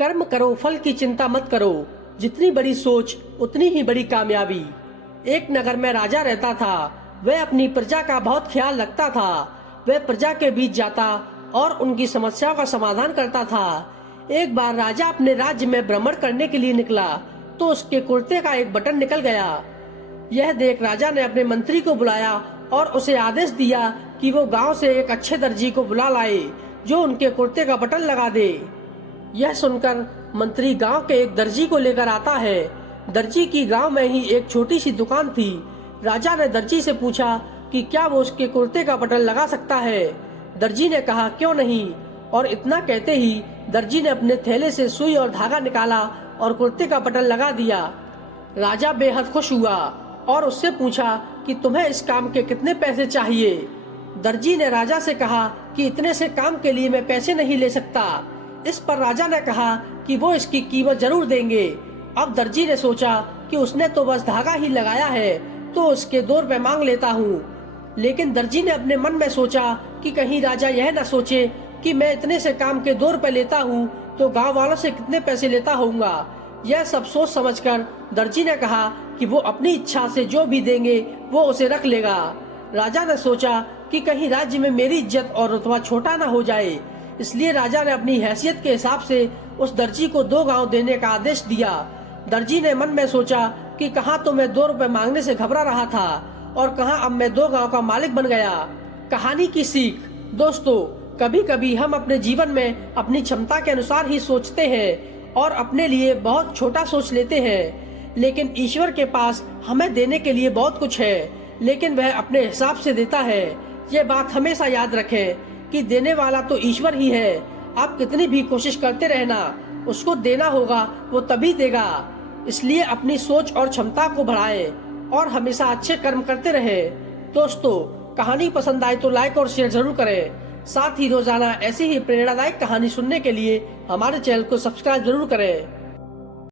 कर्म करो, फल की चिंता मत करो। जितनी बड़ी सोच उतनी ही बड़ी कामयाबी। एक नगर में राजा रहता था। वह अपनी प्रजा का बहुत ख्याल रखता था। वह प्रजा के बीच जाता और उनकी समस्याओं का समाधान करता था। एक बार राजा अपने राज्य में भ्रमण करने के लिए निकला तो उसके कुर्ते का एक बटन निकल गया। यह देख राजा ने अपने मंत्री को बुलाया और उसे आदेश दिया कि वो गांव से एक अच्छे दर्जी को बुला लाए जो उनके कुर्ते का बटन लगा दे। यह सुनकर मंत्री गांव के एक दर्जी को लेकर आता है। दर्जी की गांव में ही एक छोटी सी दुकान थी। राजा ने दर्जी से पूछा कि क्या वो उसके कुर्ते का बटन लगा सकता है। दर्जी ने कहा क्यों नहीं, और इतना कहते ही दर्जी ने अपने थैले से सुई और धागा निकाला और कुर्ते का बटन लगा दिया। राजा बेहद खुश हुआ और उससे पूछा कि तुम्हें इस काम के कितने पैसे चाहिए। दर्जी ने राजा से कहा कि इतने से काम के लिए मैं पैसे नहीं ले सकता। इस पर राजा ने कहा कि वो इसकी कीमत जरूर देंगे। अब दर्जी ने सोचा कि उसने तो बस धागा ही लगाया है तो उसके 2 रुपए मांग लेता हूँ। लेकिन दर्जी ने अपने मन में सोचा कि कहीं राजा यह न सोचे कि मैं इतने से काम के 2 रुपए लेता हूँ तो गांव वालों से कितने पैसे लेता होऊंगा। यह सब सोच समझकर दर्जी ने कहा कि वो अपनी इच्छा से जो भी देंगे वो उसे रख लेगा। राजा ने सोचा कि कहीं राज्य में मेरी इज्जत और रुतबा छोटा न हो जाए, इसलिए राजा ने अपनी हैसियत के हिसाब से उस दर्जी को 2 गांव देने का आदेश दिया। दर्जी ने मन में सोचा कि कहाँ तो मैं 2 रुपए मांगने से घबरा रहा था और कहाँ अब मैं 2 गांव का मालिक बन गया। कहानी की सीख। दोस्तों, कभी कभी हम अपने जीवन में अपनी क्षमता के अनुसार ही सोचते हैं और अपने लिए बहुत छोटा सोच लेते हैं, लेकिन ईश्वर के पास हमें देने के लिए बहुत कुछ है, लेकिन वह अपने हिसाब से देता है। ये बात हमेशा याद रखें कि देने वाला तो ईश्वर ही है। आप कितनी भी कोशिश करते रहना, उसको देना होगा वो तभी देगा। इसलिए अपनी सोच और क्षमता को बढ़ाएं और हमेशा अच्छे कर्म करते रहें। दोस्तों, कहानी पसंद आए तो लाइक और शेयर जरूर करें। साथ ही रोजाना ऐसी ही प्रेरणादायक कहानी सुनने के लिए हमारे चैनल को सब्सक्राइब जरूर करें।